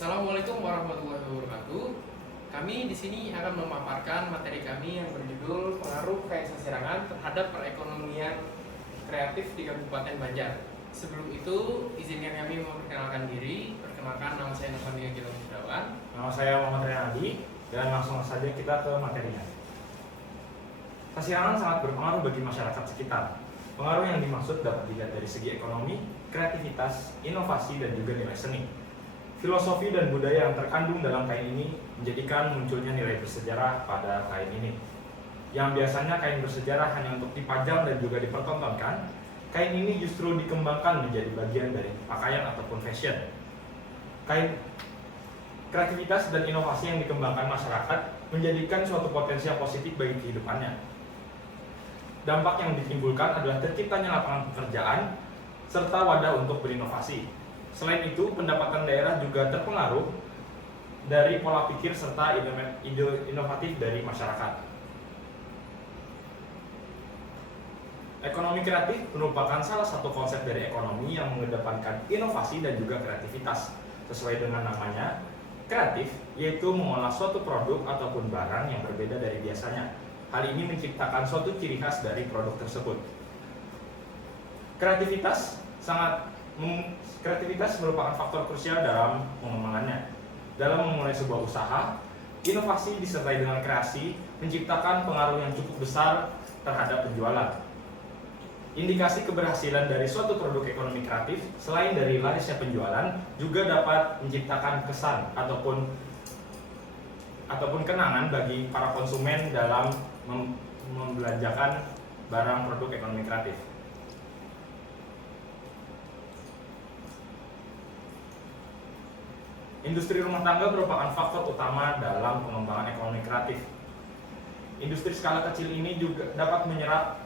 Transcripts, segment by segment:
Assalamualaikum warahmatullahi wabarakatuh. Kami di sini akan memaparkan materi kami yang berjudul pengaruh kain sasirangan terhadap perekonomian kreatif di Kabupaten Banjar. Sebelum itu, izinkan kami memperkenalkan diri. Perkenalkan, nama saya Novandia Gila Mudawan. Nama saya Muhammad Renaldi, dan langsung saja kita ke materinya. Sasirangan sangat berpengaruh bagi masyarakat sekitar. Pengaruh yang dimaksud dapat dilihat dari segi ekonomi, kreativitas, inovasi, dan juga nilai seni. Filosofi dan budaya yang terkandung dalam kain ini menjadikan munculnya nilai bersejarah pada kain ini. Yang biasanya kain bersejarah hanya untuk dipajang dan juga dipertontonkan, kain ini justru dikembangkan menjadi bagian dari pakaian ataupun fashion. Kain kreativitas dan inovasi yang dikembangkan masyarakat menjadikan suatu potensi yang positif bagi kehidupannya. Dampak yang ditimbulkan adalah terciptanya lapangan pekerjaan serta wadah untuk berinovasi. Selain itu, pendapatan daerah juga terpengaruh dari pola pikir serta ide inovatif dari masyarakat. Ekonomi kreatif merupakan salah satu konsep dari ekonomi yang mengedepankan inovasi dan juga kreativitas. Sesuai dengan namanya, kreatif yaitu mengolah suatu produk ataupun barang yang berbeda dari biasanya. Hal ini menciptakan suatu ciri khas dari produk tersebut. Kreativitas merupakan faktor krusial dalam pengembangannya. Dalam memulai sebuah usaha, inovasi disertai dengan kreasi menciptakan pengaruh yang cukup besar terhadap penjualan. Indikasi keberhasilan dari suatu produk ekonomi kreatif selain dari larisnya penjualan juga dapat menciptakan kesan ataupun kenangan bagi para konsumen dalam membelanjakan barang produk ekonomi kreatif. Industri rumah tangga merupakan faktor utama dalam pengembangan ekonomi kreatif. Industri skala kecil ini juga dapat menyerap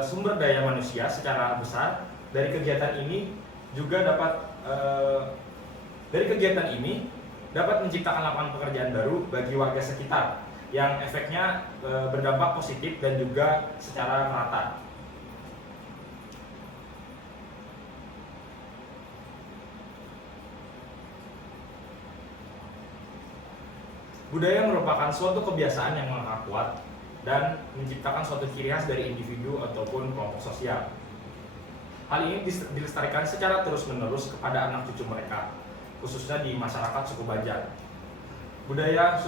sumber daya manusia secara besar. Dari kegiatan ini dapat menciptakan lapangan pekerjaan baru bagi warga sekitar yang efeknya berdampak positif dan juga secara merata. Budaya merupakan suatu kebiasaan yang melekat kuat dan menciptakan suatu ciri khas dari individu ataupun kelompok sosial. Hal ini dilestarikan secara terus-menerus kepada anak cucu mereka, khususnya di masyarakat suku Banjar. Budaya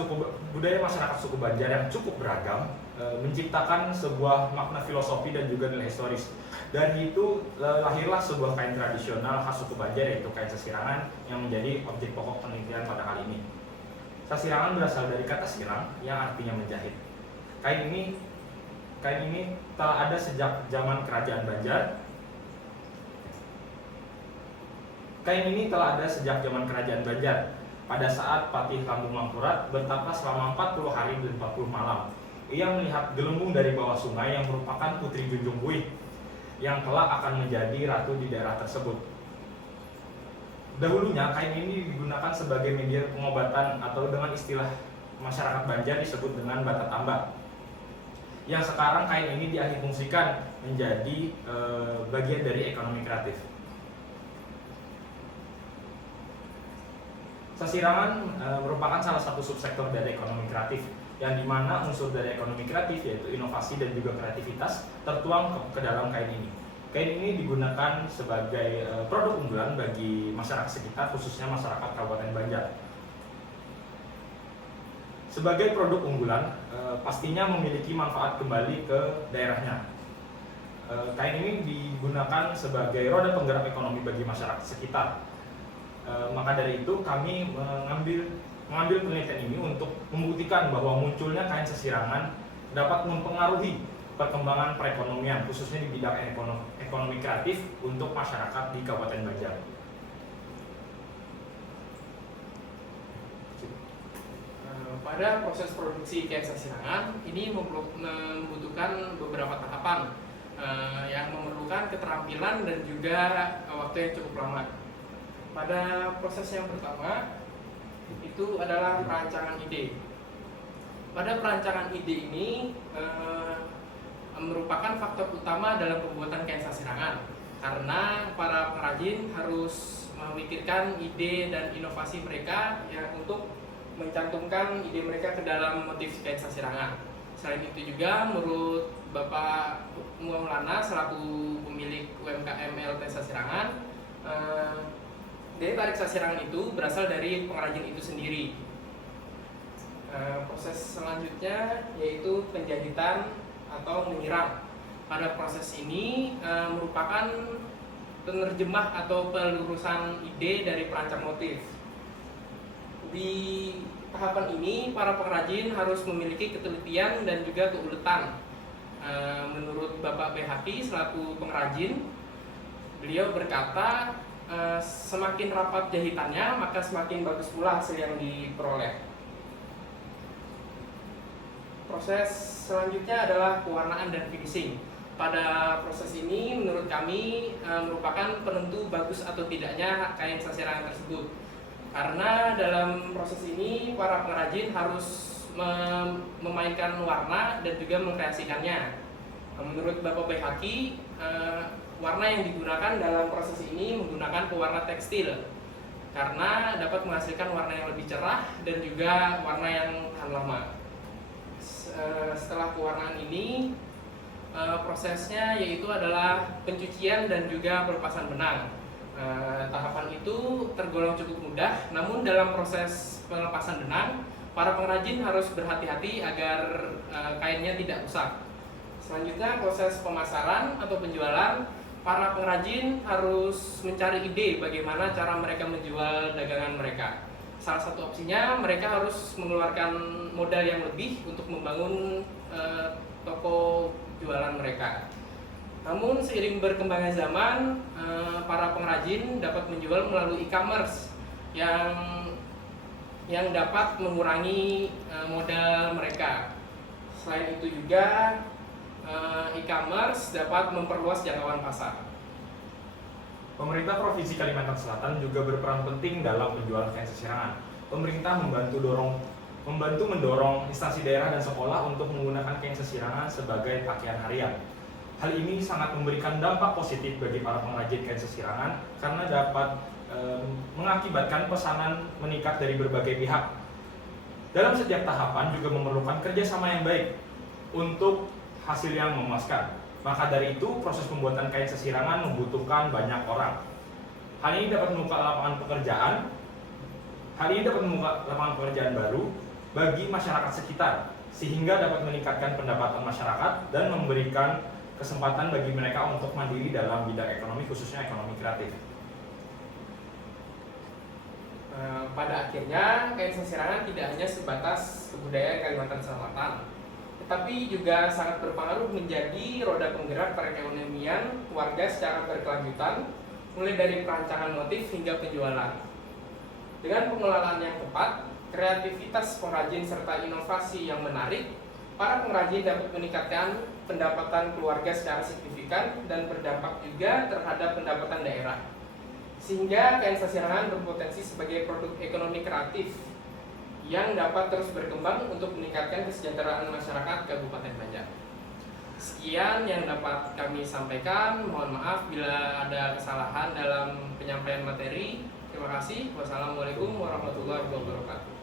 masyarakat suku Banjar yang cukup beragam menciptakan sebuah makna filosofi dan juga nilai historis. Dari itu lahirlah sebuah kain tradisional khas suku Banjar, yaitu kain sasirangan, yang menjadi objek pokok penelitian pada hal ini. Sasirangan berasal dari kata sirang yang artinya menjahit. Kain ini telah ada sejak zaman Kerajaan Banjar. Pada saat Patih Lambung Mangkurat bertapa selama 40 hari dan 40 malam. Ia melihat gelembung dari bawah sungai yang merupakan Putri Junjung Buih yang kelak akan menjadi ratu di daerah tersebut. Dahulunya kain ini digunakan sebagai media pengobatan atau dengan istilah masyarakat Banjar disebut dengan bata tambak. Yang sekarang kain ini dialihfungsikan menjadi bagian dari ekonomi kreatif. Sasirangan merupakan salah satu subsektor dari ekonomi kreatif, yang dimana unsur dari ekonomi kreatif yaitu inovasi dan juga kreativitas tertuang ke dalam kain ini. Kain ini digunakan sebagai produk unggulan bagi masyarakat sekitar, khususnya masyarakat Kabupaten Banjar. Sebagai produk unggulan, pastinya memiliki manfaat kembali ke daerahnya. Kain ini digunakan sebagai roda penggerak ekonomi bagi masyarakat sekitar. Maka dari itu kami mengambil penelitian ini untuk membuktikan bahwa munculnya kain sasirangan dapat mempengaruhi perkembangan perekonomian, khususnya di bidang ekonomi kreatif untuk masyarakat di Kabupaten Banjar. Pada proses produksi kain sasirangan ini membutuhkan beberapa tahapan yang memerlukan keterampilan dan juga waktu yang cukup lama. Pada proses yang pertama itu adalah perancangan ide. Pada perancangan ide ini merupakan faktor utama dalam pembuatan kain sasirangan, karena para pengrajin harus memikirkan ide dan inovasi mereka yang untuk mencantumkan ide mereka ke dalam motif kain sasirangan. Selain itu juga menurut Bapak Maulana selaku pemilik UMKM LT Sasirangan, daya tarik sasirangan itu berasal dari pengrajin itu sendiri. Proses selanjutnya yaitu penjahitan atau menyiram. Pada proses ini merupakan penerjemah atau pelurusan ide dari perancang motif. Di tahapan ini para pengrajin harus memiliki ketelitian dan juga keuletan. Menurut Bapak Behaki selaku pengrajin, beliau berkata, semakin rapat jahitannya maka semakin bagus pula hasil yang diperoleh. Proses selanjutnya adalah pewarnaan dan finishing. Pada proses ini menurut kami merupakan penentu bagus atau tidaknya kain sasirangan tersebut. Karena dalam proses ini para pengrajin harus memainkan warna dan juga mengkreasikannya. Menurut Bapak Behaki, warna yang digunakan dalam proses ini menggunakan pewarna tekstil karena dapat menghasilkan warna yang lebih cerah dan juga warna yang tahan lama. Setelah pewarnaan ini, prosesnya yaitu adalah pencucian dan juga pelepasan benang. Tahapan itu tergolong cukup mudah, namun dalam proses pelepasan benang, para pengrajin harus berhati-hati agar kainnya tidak rusak. Selanjutnya proses pemasaran atau penjualan, para pengrajin harus mencari ide bagaimana cara mereka menjual dagangan mereka. Salah satu opsinya mereka harus mengeluarkan modal yang lebih untuk membangun toko jualan mereka. Namun seiring berkembangnya zaman, para pengrajin dapat menjual melalui e-commerce yang dapat mengurangi modal mereka. Selain itu juga e-commerce dapat memperluas jangkauan pasar. Pemerintah Provinsi Kalimantan Selatan juga berperan penting dalam penjualan kain sasirangan. Pemerintah membantu mendorong instansi daerah dan sekolah untuk menggunakan kain sasirangan sebagai pakaian harian. Hal ini sangat memberikan dampak positif bagi para pengrajin kain sasirangan karena dapat mengakibatkan pesanan meningkat dari berbagai pihak. Dalam setiap tahapan juga memerlukan kerjasama yang baik untuk hasil yang memuaskan. Maka dari itu proses pembuatan kain sasirangan membutuhkan banyak orang. Hal ini dapat membuka lapangan pekerjaan baru bagi masyarakat sekitar, sehingga dapat meningkatkan pendapatan masyarakat dan memberikan kesempatan bagi mereka untuk mandiri dalam bidang ekonomi, khususnya ekonomi kreatif. Pada akhirnya, kain sasirangan tidak hanya sebatas kebudayaan Kalimantan Selatan, tetapi juga sangat berpengaruh menjadi roda penggerak perekonomian warga secara berkelanjutan, mulai dari perancangan motif hingga penjualan. Dengan pengelolaan yang tepat, kreativitas pengrajin serta inovasi yang menarik, para pengrajin dapat meningkatkan pendapatan keluarga secara signifikan dan berdampak juga terhadap pendapatan daerah. Sehingga kain sasirangan berpotensi sebagai produk ekonomi kreatif yang dapat terus berkembang untuk meningkatkan kesejahteraan masyarakat Kabupaten Banjar. Sekian yang dapat kami sampaikan. Mohon maaf bila ada kesalahan dalam penyampaian materi. Terima kasih. Wassalamualaikum warahmatullahi wabarakatuh.